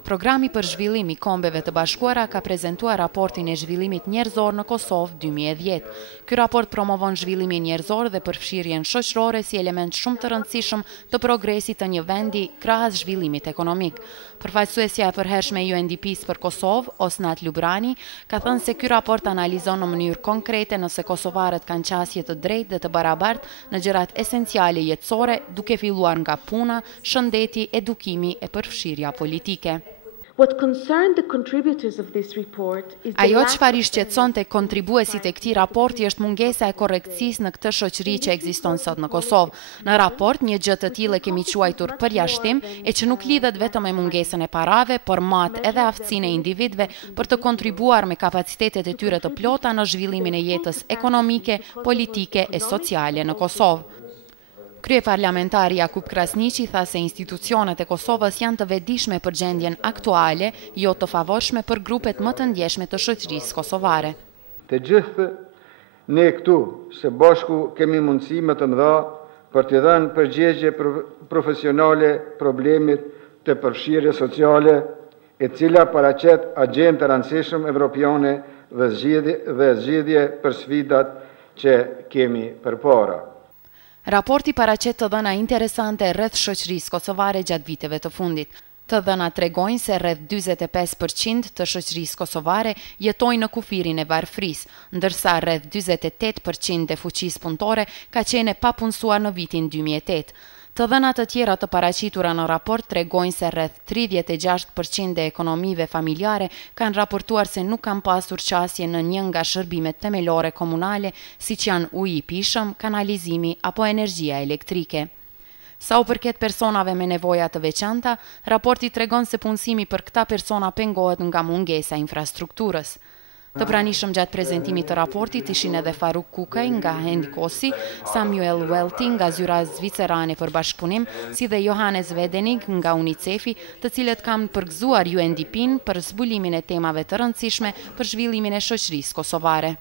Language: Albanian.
Programi për zhvillim I Kombeve të Bashkuara ka prezentuar raportin e zhvillimit njerëzor në Kosovë 2010. Ky raport promovon zhvillimin njerëzor dhe përfshirjen shoqërore si element shumë të rëndësishëm të progresit të një vendi krahas zhvillimit ekonomik. Përfaqësuesja e përhershme e UNDP-s për Kosovë, Osnat Lubrani, ka thënë se ky raport analizon në mënyrë konkrete nëse kosovarët kanë qasje të drejtë dhe të barabartë në gjërat esenciale jetësore, duke filluar nga puna, shëndeti, edukimi e përfshirja politike. Ajo çfarë I shqetëson tek kontribuesit e këtij raporti është mungesa e korrekcisë në këtë shoqëri që ekziston sot në Kosovë. Në raport një gjë të tillë kemi quajtur përjashtim, e që nuk lidhet vetëm me mungesën e parave, por mat edhe aftësinë e individëve për të kontribuar me kapacitetet e tyre të plota në zhvillimin e jetës ekonomike, politike e sociale në Kosovë. Kryeparlamentari Jakub Krasniqi tha se institucionet e Kosovës janë të vetëdijshme për gjendjen aktuale, jo të favorshme për grupet më të ndjeshme të shoqërisë kosovare. Të gjithë ne këtu së bashku kemi mundësi më të mëdha për të dhënë përgjigje profesionale problemit të përfshirjes sociale, e cila paraqet agjendë të rëndësishme evropiane dhe zgjidhje për sfidat që kemi përpara. Raporti paraqet të dhëna interesante rreth shoqërisë kosovare gjatë viteve të fundit. Të dhënat tregojnë se rreth 45% të shoqërisë kosovare jetojnë në kufirin e varfërisë, ndërsa rreth 48% e fuqisë punëtore ka qenë e papunësuar në vitin 2008. Të dhënat të tjera të paraqitura në raport tregojnë se rreth 36% e ekonomive familjare kanë raportuar se nuk kanë pasur qasje në një nga shërbimet themelore komunale, siç janë uji I pishëm, kanalizimi apo energjia elektrike. Sa u përket personave me nevoja të veçanta, raporti tregon se punësimi për këta persona pengohet nga mungesa e infrastrukturës. Të pranishëm gjatë prezantimit të raportit ishin edhe Faruk Kukaj nga Hendikosi, Samuel Welti nga Zyra Zvicerane për Bashkëpunim, si dhe Johannes Vedenig nga UNICEF-i, të cilët kanë përgëzuar UNDP-n për zbulimin e temave të rëndësishme për zhvillimin e shoqërisë kosovare.